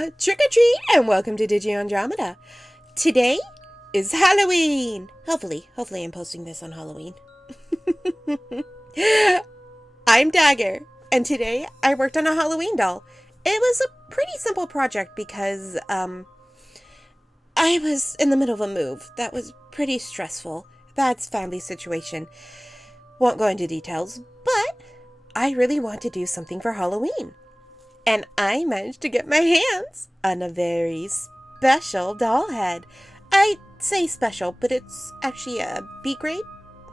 Trick or treat and welcome to DigitalGemStore. Today is Halloween. Hopefully I'm posting this on Halloween. I'm Dagger, and today I worked on a Halloween doll. It was a pretty simple project because I was in the middle of a move that was pretty stressful. That's family situation. Won't go into details, but I really want to do something for Halloween. And I managed to get my hands on a very special doll head. I'd say special, but it's actually a B grade,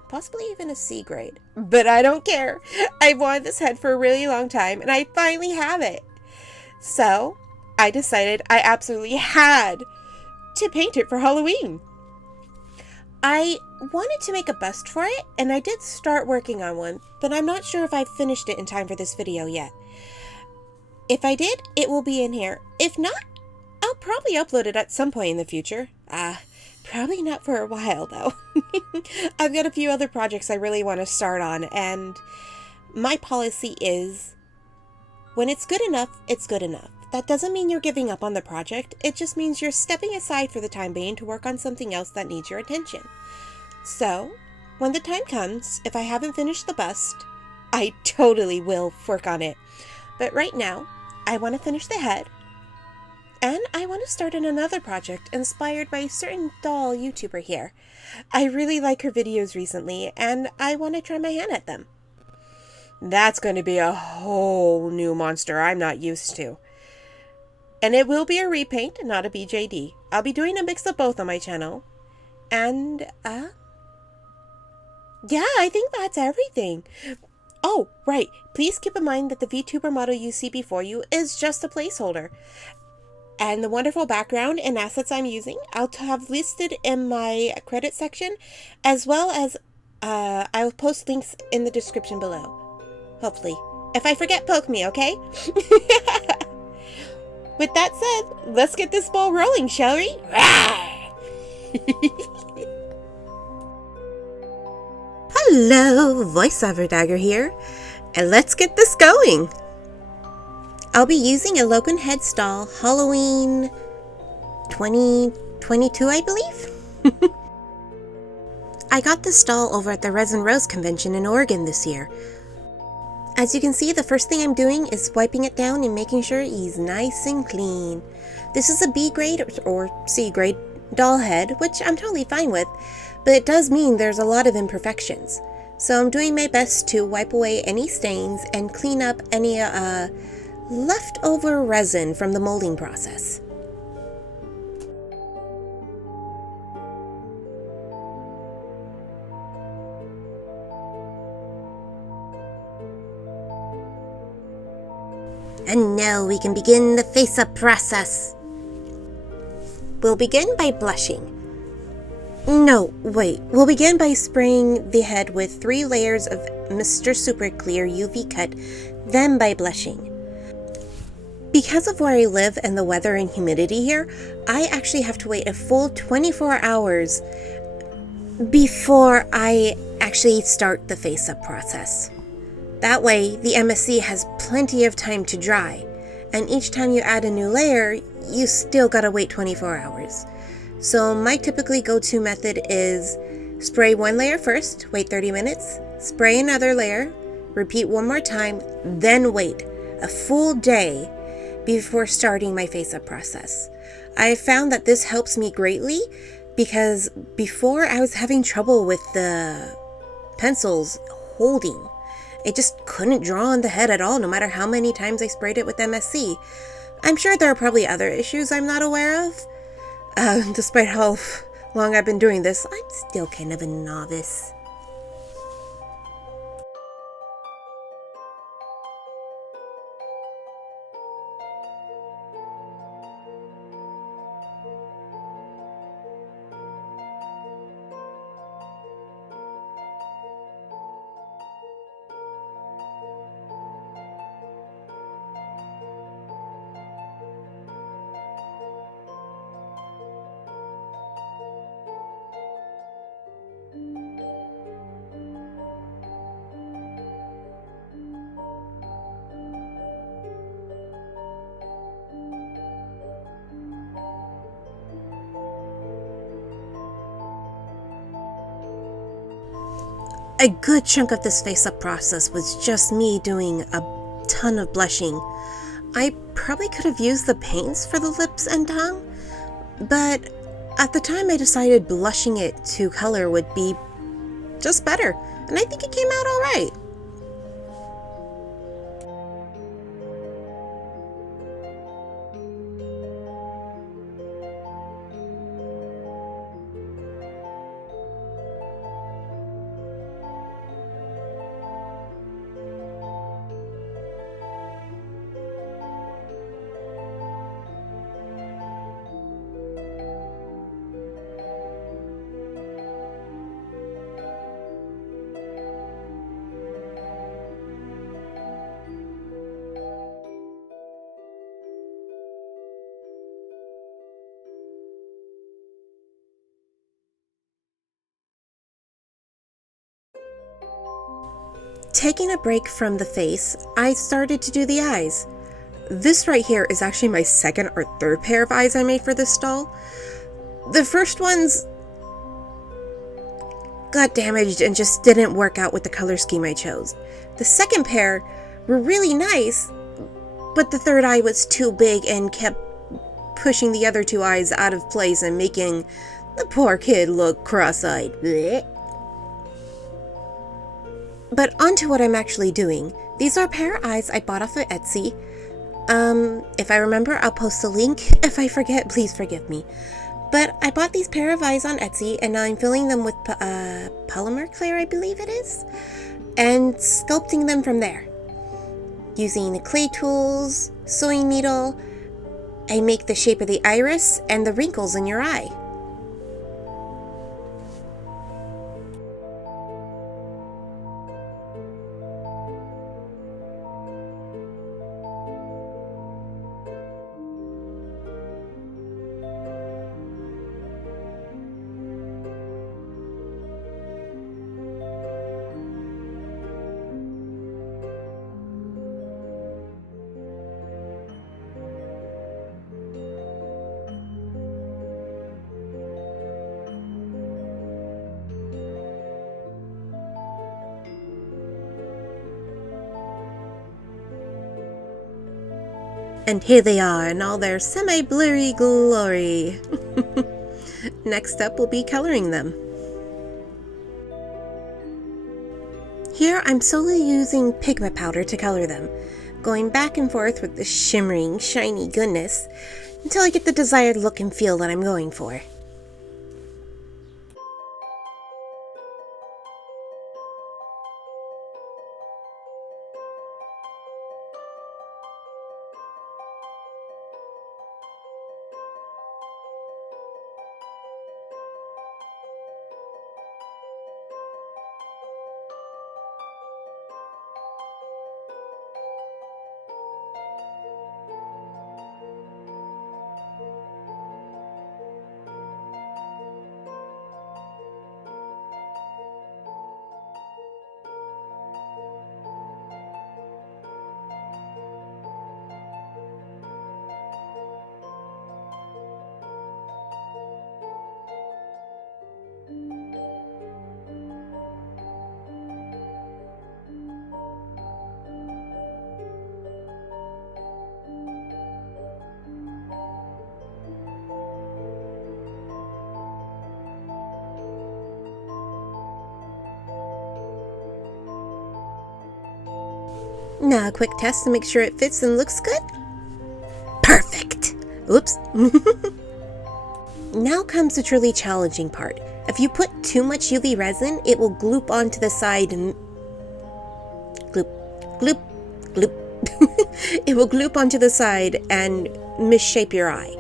possibly even a C grade. But I don't care. I've wanted this head for a really long time, and I finally have it. So I decided I absolutely had to paint it for Halloween. I wanted to make a bust for it, and I did start working on one, but I'm not sure if I've finished it in time for this video yet. If I did, it will be in here. If not, I'll probably upload it at some point in the future. Probably not for a while, though. I've got a few other projects I really want to start on, and my policy is, when it's good enough, it's good enough. That doesn't mean you're giving up on the project. It just means you're stepping aside for the time being to work on something else that needs your attention. So, when the time comes, if I haven't finished the bust, I totally will work on it. But right now, I want to finish the head, and I want to start on another project inspired by a certain doll YouTuber here. I really like her videos recently, and I want to try my hand at them. That's going to be a whole new monster I'm not used to. And it will be a repaint, not a BJD. I'll be doing a mix of both on my channel. And, yeah, I think that's everything. Oh, right. Please keep in mind that the Vtuber model you see before you is just a placeholder. And the wonderful background and assets I'm using, I'll have listed in my credit section, as well as I'll post links in the description below. Hopefully. If I forget, poke me, okay? With that said, let's get this ball rolling, shall we? Hello, voiceover Dagger here, and let's get this going. I'll be using a Logan Head doll, Halloween 2022, I believe. I got this doll over at the Resin Rose convention in Oregon this year. As you can see, the first thing I'm doing is wiping it down and making sure he's nice and clean. This is a B grade or C grade doll head, which I'm totally fine with, but it does mean there's a lot of imperfections. So I'm doing my best to wipe away any stains and clean up any leftover resin from the molding process. And now we can begin the face-up process. We'll begin by blushing. No, wait. We'll begin by spraying the head with 3 layers of Mr. Super Clear UV Cut, then by blushing. Because of where I live and the weather and humidity here, I actually have to wait a full 24 hours before I actually start the face-up process. That way, the MSC has plenty of time to dry, and each time you add a new layer, you still gotta wait 24 hours. So my typically go-to method is spray 1 layer first, wait 30 minutes, spray another layer, repeat 1 more time, then wait a full day before starting my face-up process. I have found that this helps me greatly because before I was having trouble with the pencils holding. It just couldn't draw on the head at all, no matter how many times I sprayed it with MSC. I'm sure there are probably other issues I'm not aware of. Despite how long I've been doing this, I'm still kind of a novice. A good chunk of this face-up process was just me doing a ton of blushing. I probably could have used the paints for the lips and tongue, but at the time I decided blushing it to color would be just better, and I think it came out alright. Taking a break from the face, I started to do the eyes. This right here is actually my second or third pair of eyes I made for this doll. The first ones got damaged and just didn't work out with the color scheme I chose. The second pair were really nice, but the third eye was too big and kept pushing the other two eyes out of place and making the poor kid look cross-eyed. Blech. But onto what I'm actually doing. These are a pair of eyes I bought off of Etsy. If I remember, I'll post a link. If I forget, please forgive me. But I bought these pair of eyes on Etsy, and now I'm filling them with polymer clay, I believe it is, and sculpting them from there. Using the clay tools, sewing needle, I make the shape of the iris and the wrinkles in your eye. And here they are in all their semi-blurry glory. Next up will be coloring them. Here I'm solely using pigment powder to color them, going back and forth with the shimmering, shiny goodness until I get the desired look and feel that I'm going for. Now a quick test to make sure it fits and looks good. Perfect! Oops. Now comes the truly challenging part. If you put too much UV resin, it will gloop onto the side and gloop, gloop, gloop. It will gloop onto the side and misshape your eye.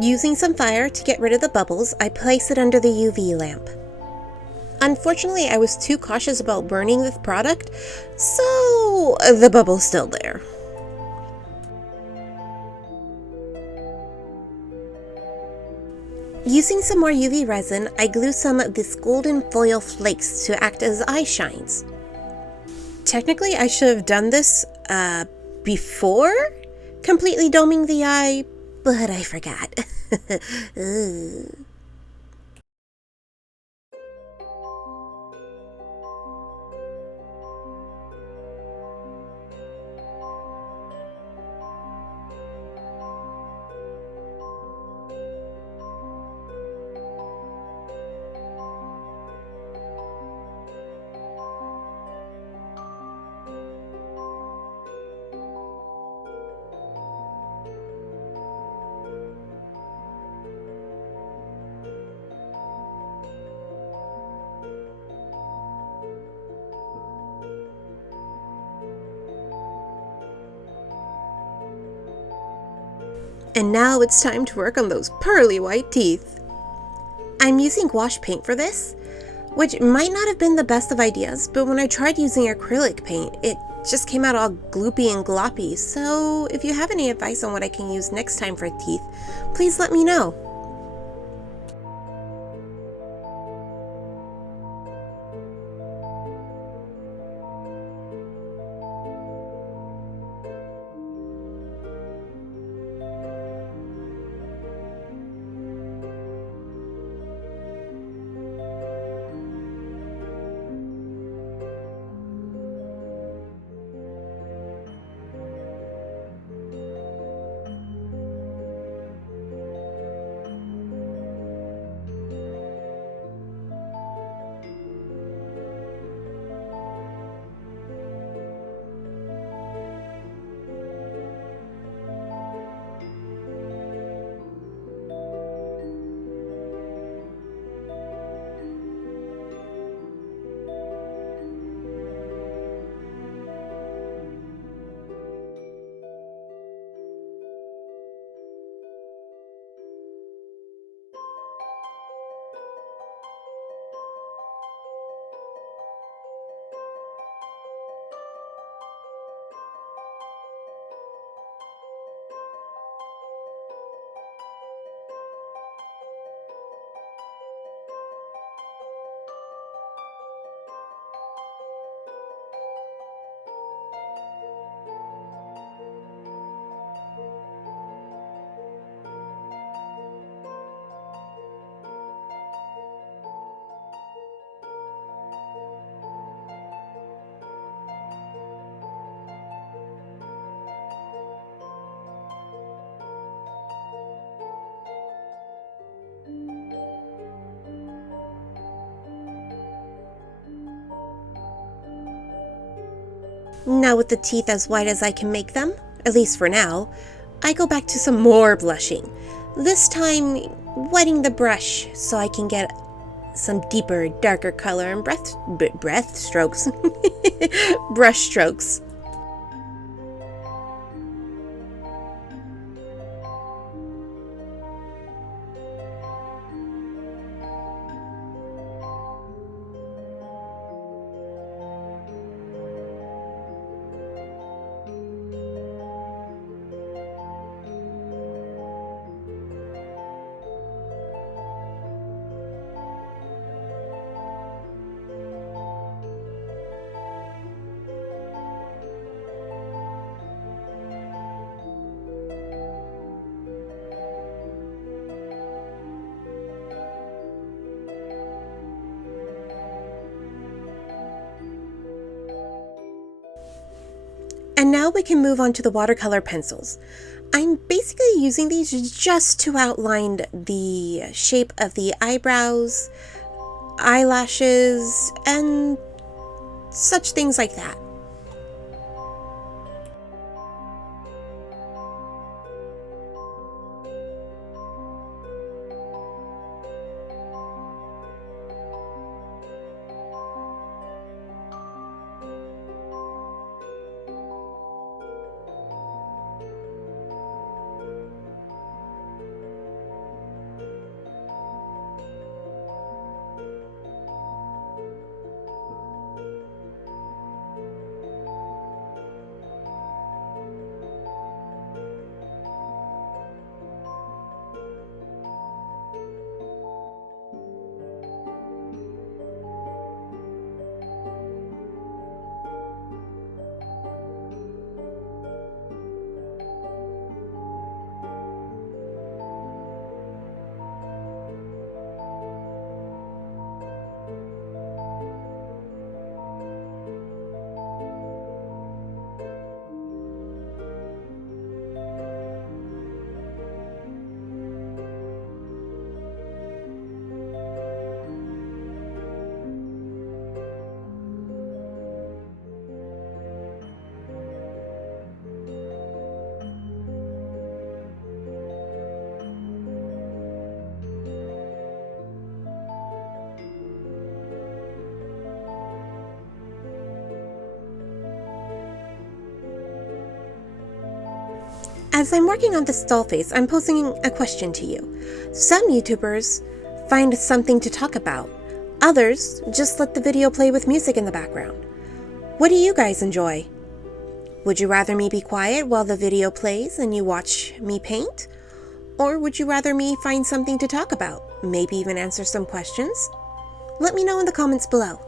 Using some fire to get rid of the bubbles, I place it under the UV lamp. Unfortunately, I was too cautious about burning this product, so the bubble's still there. Using some more UV resin, I glue some of this golden foil flakes to act as eye shines. Technically, I should have done this before completely doming the eye, but I forgot. And now it's time to work on those pearly white teeth. I'm using gouache paint for this, which might not have been the best of ideas, but when I tried using acrylic paint, it just came out all gloopy and gloppy. So if you have any advice on what I can use next time for teeth, please let me know. Now with the teeth as white as I can make them, at least for now, I go back to some more blushing. This time, wetting the brush so I can get some deeper, darker color and breath strokes. Brush strokes. And now we can move on to the watercolor pencils. I'm basically using these just to outline the shape of the eyebrows, eyelashes, and such things like that. As I'm working on this doll face, I'm posing a question to you. Some YouTubers find something to talk about. Others just let the video play with music in the background. What do you guys enjoy? Would you rather me be quiet while the video plays and you watch me paint? Or would you rather me find something to talk about? Maybe even answer some questions? Let me know in the comments below.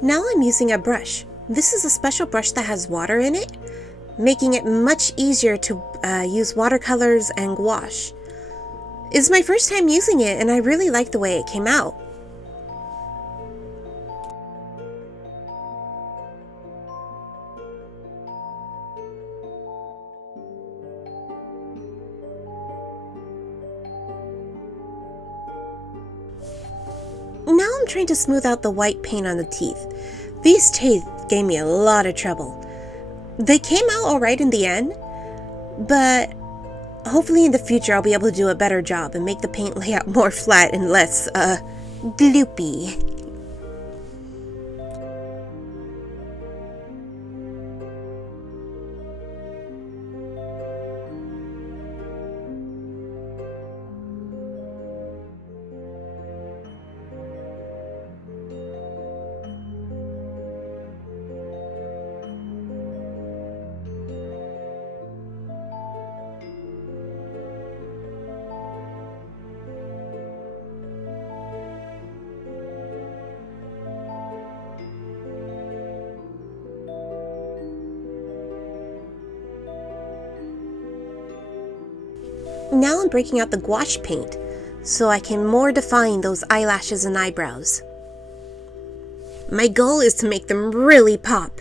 Now I'm using a brush. This is a special brush that has water in it, making it much easier to use watercolors and gouache. It's my first time using it and I really like the way it came out. Now I'm trying to smooth out the white paint on the teeth. These teeth gave me a lot of trouble. They came out alright in the end, but hopefully in the future I'll be able to do a better job and make the paint lay out more flat and less, gloopy. Now I'm breaking out the gouache paint so I can more define those eyelashes and eyebrows. My goal is to make them really pop.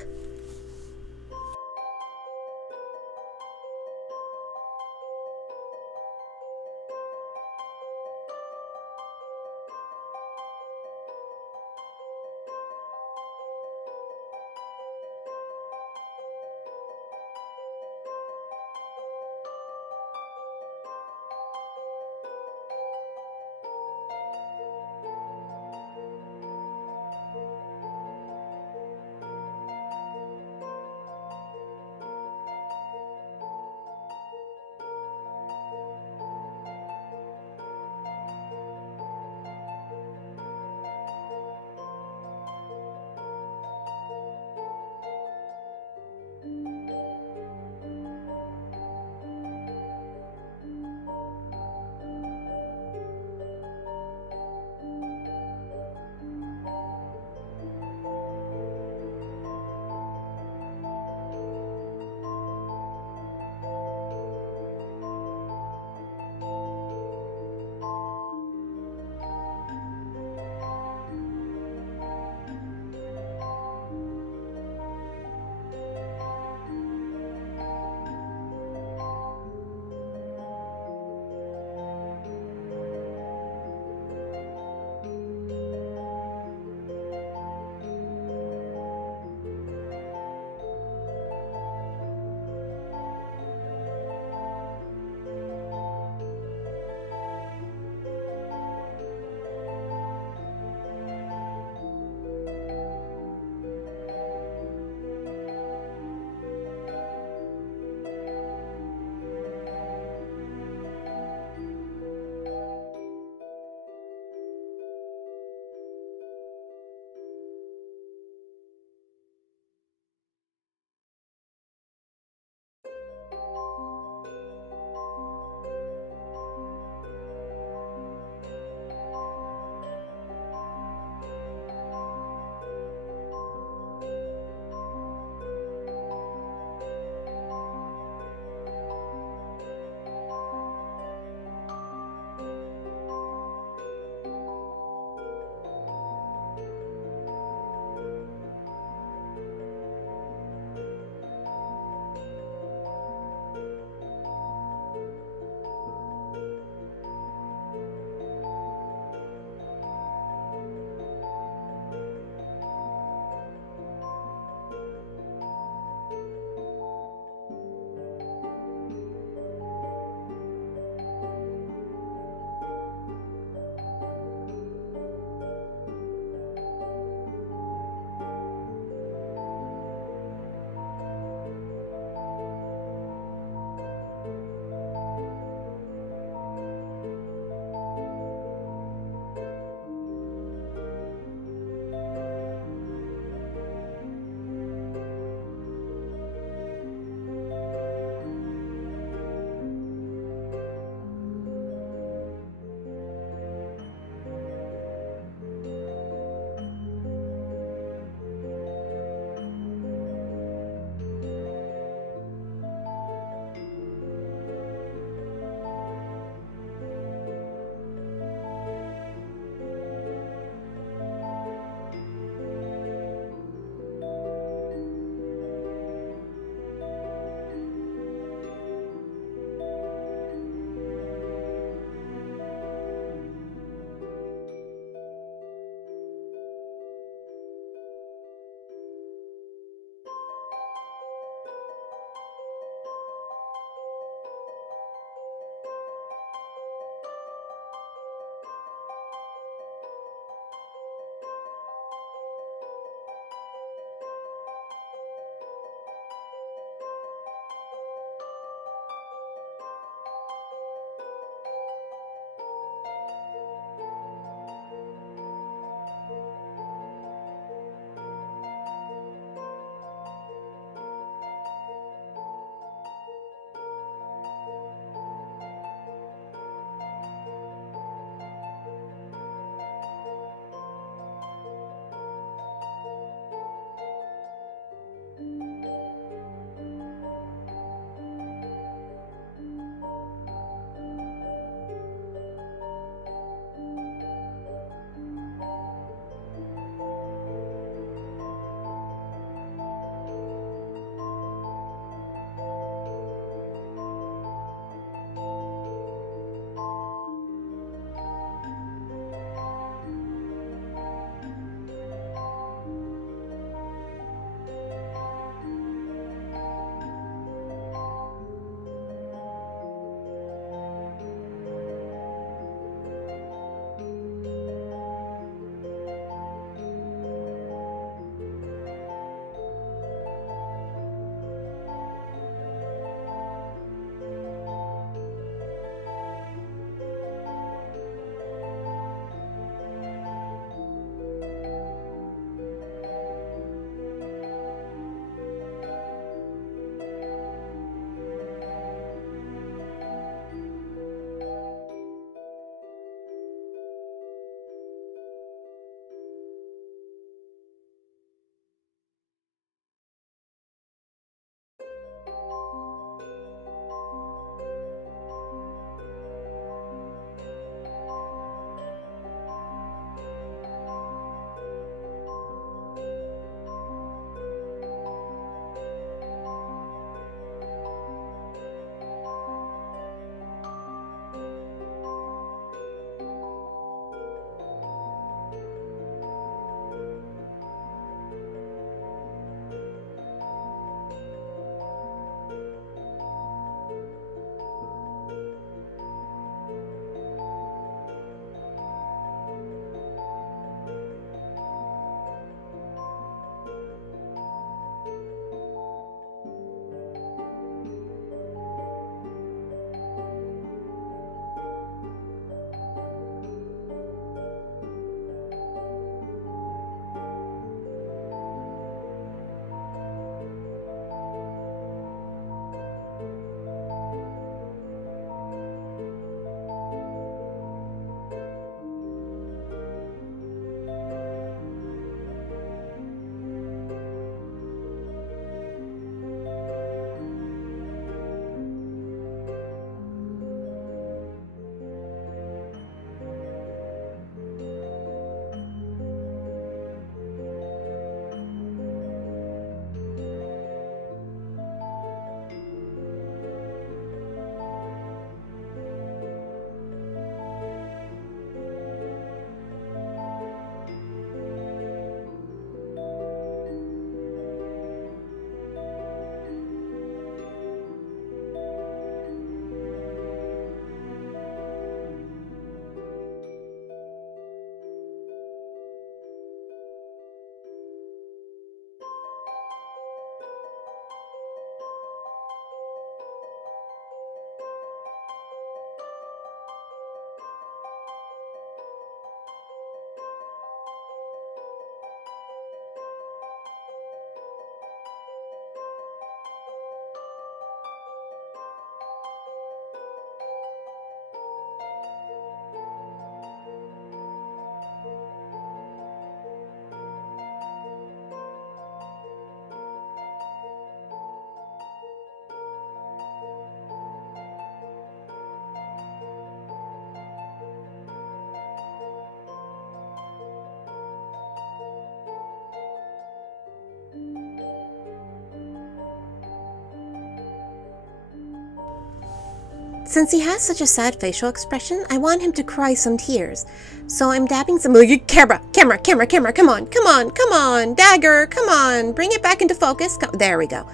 Since he has such a sad facial expression, I want him to cry some tears. So I'm dabbing some... Camera, come on, dagger, come on, bring it back into focus. There we go.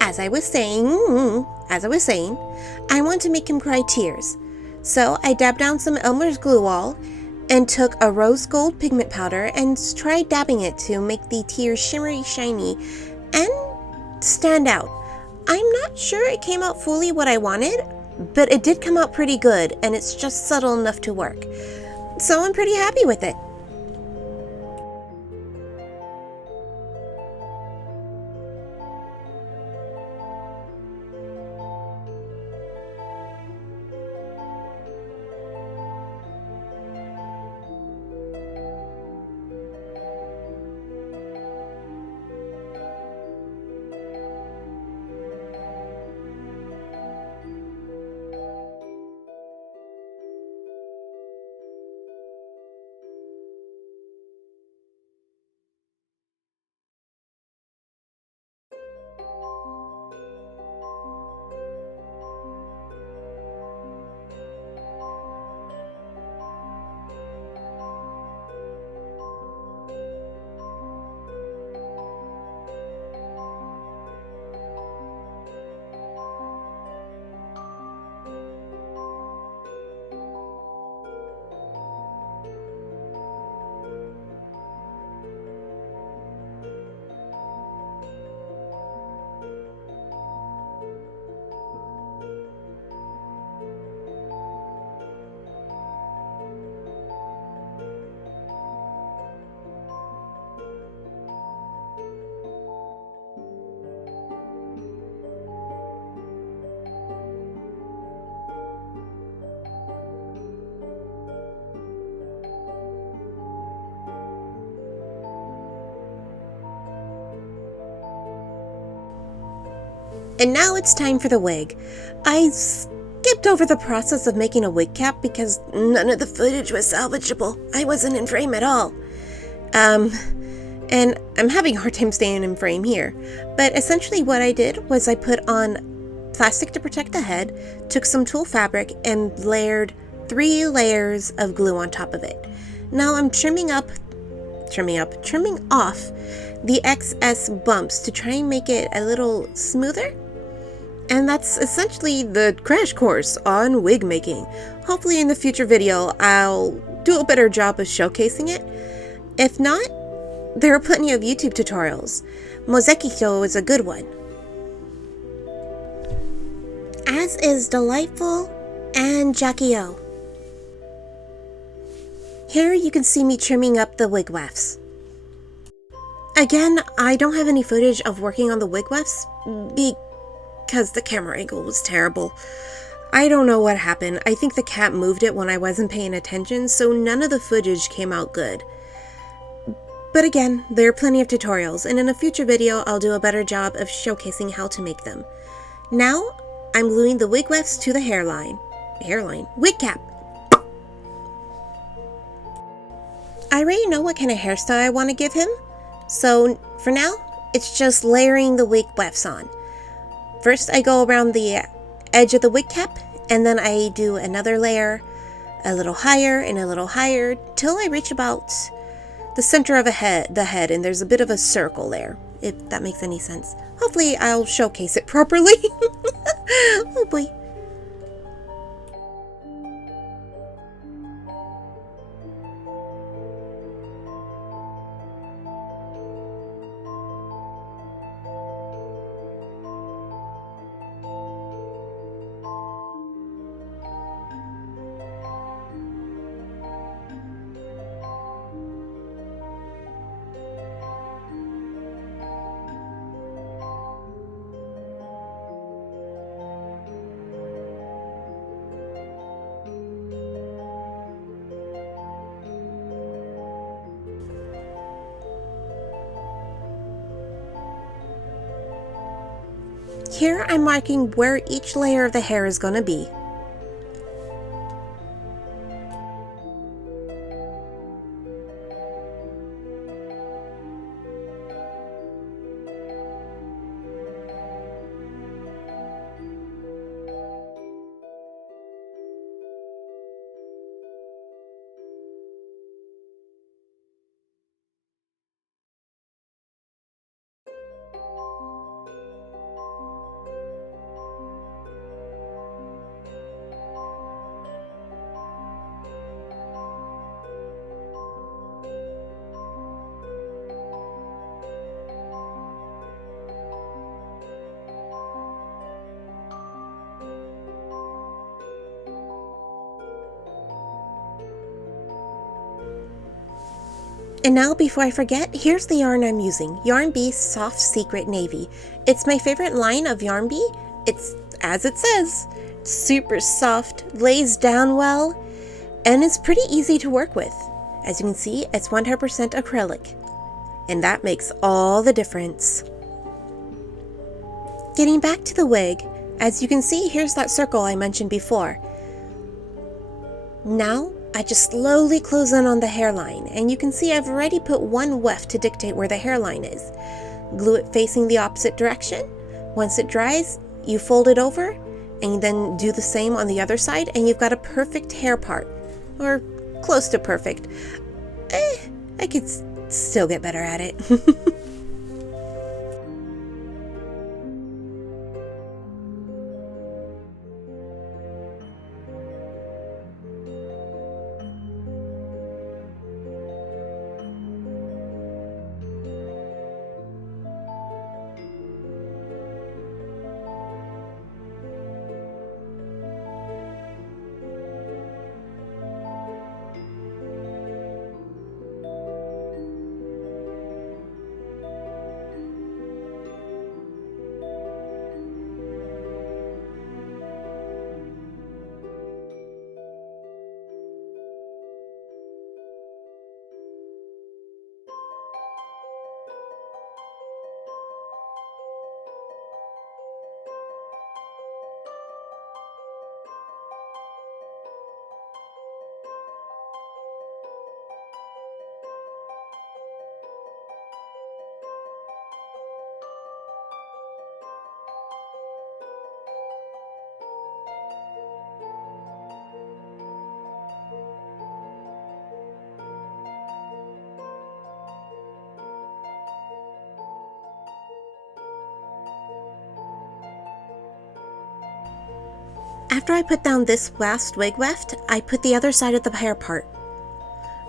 As I was saying, I want to make him cry tears. So I dabbed down some Elmer's glue all and took a rose gold pigment powder and tried dabbing it to make the tears shimmery shiny and stand out. I'm not sure it came out fully what I wanted, but it did come out pretty good, and it's just subtle enough to work. So I'm pretty happy with it. And now it's time for the wig. I skipped over the process of making a wig cap because none of the footage was salvageable. I wasn't in frame at all. And I'm having a hard time staying in frame here. But essentially what I did was I put on plastic to protect the head, took some tulle fabric, and layered 3 layers of glue on top of it. Now I'm trimming off the excess bumps to try and make it a little smoother. And that's essentially the crash course on wig making. Hopefully in the future video, I'll do a better job of showcasing it. If not, there are plenty of YouTube tutorials. Mozekito is a good one. As is Delightful and Jackie O. Here you can see me trimming up the wig wefts. Again, I don't have any footage of working on the wig wefts because the camera angle was terrible. I don't know what happened. I think the cat moved it when I wasn't paying attention, so none of the footage came out good. But again, there are plenty of tutorials, and in a future video I'll do a better job of showcasing how to make them. Now, I'm gluing the wig wefts to the wig cap. I already know what kind of hairstyle I want to give him, so for now, it's just layering the wig wefts on. First, I go around the edge of the wig cap, and then I do another layer, a little higher and a little higher, till I reach about the center of the head, and there's a bit of a circle there, if that makes any sense. Hopefully, I'll showcase it properly. Oh boy. Here I'm marking where each layer of the hair is going to be. And now, before I forget, here's the yarn I'm using. Yarn Bee Soft Secret Navy. It's my favorite line of Yarn Bee. It's, as it says, super soft, lays down well, and it's pretty easy to work with. As you can see, it's 100% acrylic, and that makes all the difference. Getting back to the wig, as you can see, here's that circle I mentioned before. Now, I just slowly close in on the hairline, and you can see I've already put one weft to dictate where the hairline is. Glue it facing the opposite direction. Once it dries, you fold it over, and then do the same on the other side, and you've got a perfect hair part. Or close to perfect. I could still get better at it. After I put down this last wig weft, I put the other side of the hair part.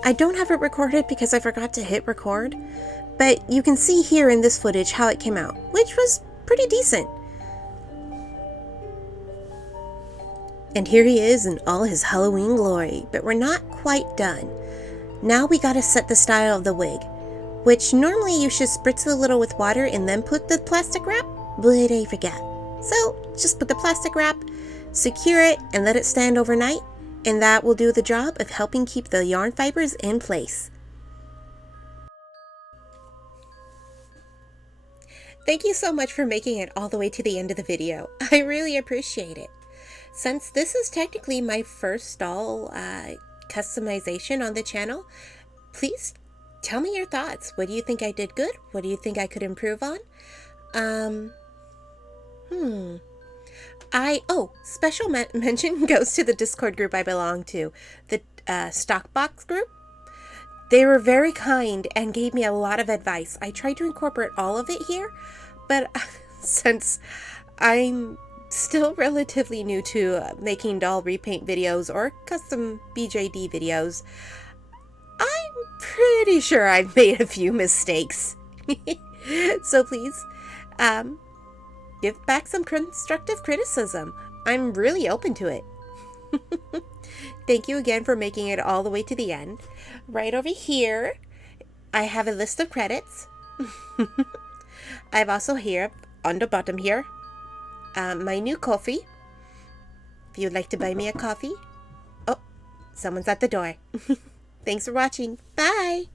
I don't have it recorded because I forgot to hit record, but you can see here in this footage how it came out, which was pretty decent. And here he is in all his Halloween glory, but we're not quite done. Now we gotta set the style of the wig, which normally you should spritz a little with water and then put the plastic wrap, but I forgot. So just put the plastic wrap, secure it, and let it stand overnight, and that will do the job of helping keep the yarn fibers in place. Thank you so much for making it all the way to the end of the video. I really appreciate it. Since this is technically my first doll customization on the channel, please tell me your thoughts. What do you think I did good? What do you think I could improve on? Special mention goes to the Discord group I belong to, the Stockbox group. They were very kind and gave me a lot of advice. I tried to incorporate all of it here, but since I'm still relatively new to making doll repaint videos or custom BJD videos, I'm pretty sure I've made a few mistakes. So please, give back some constructive criticism. I'm really open to it. Thank you again for making it all the way to the end. Right over here, I have a list of credits. I've also here, on the bottom here, my new coffee. If you'd like to buy me a coffee. Oh, someone's at the door. Thanks for watching. Bye!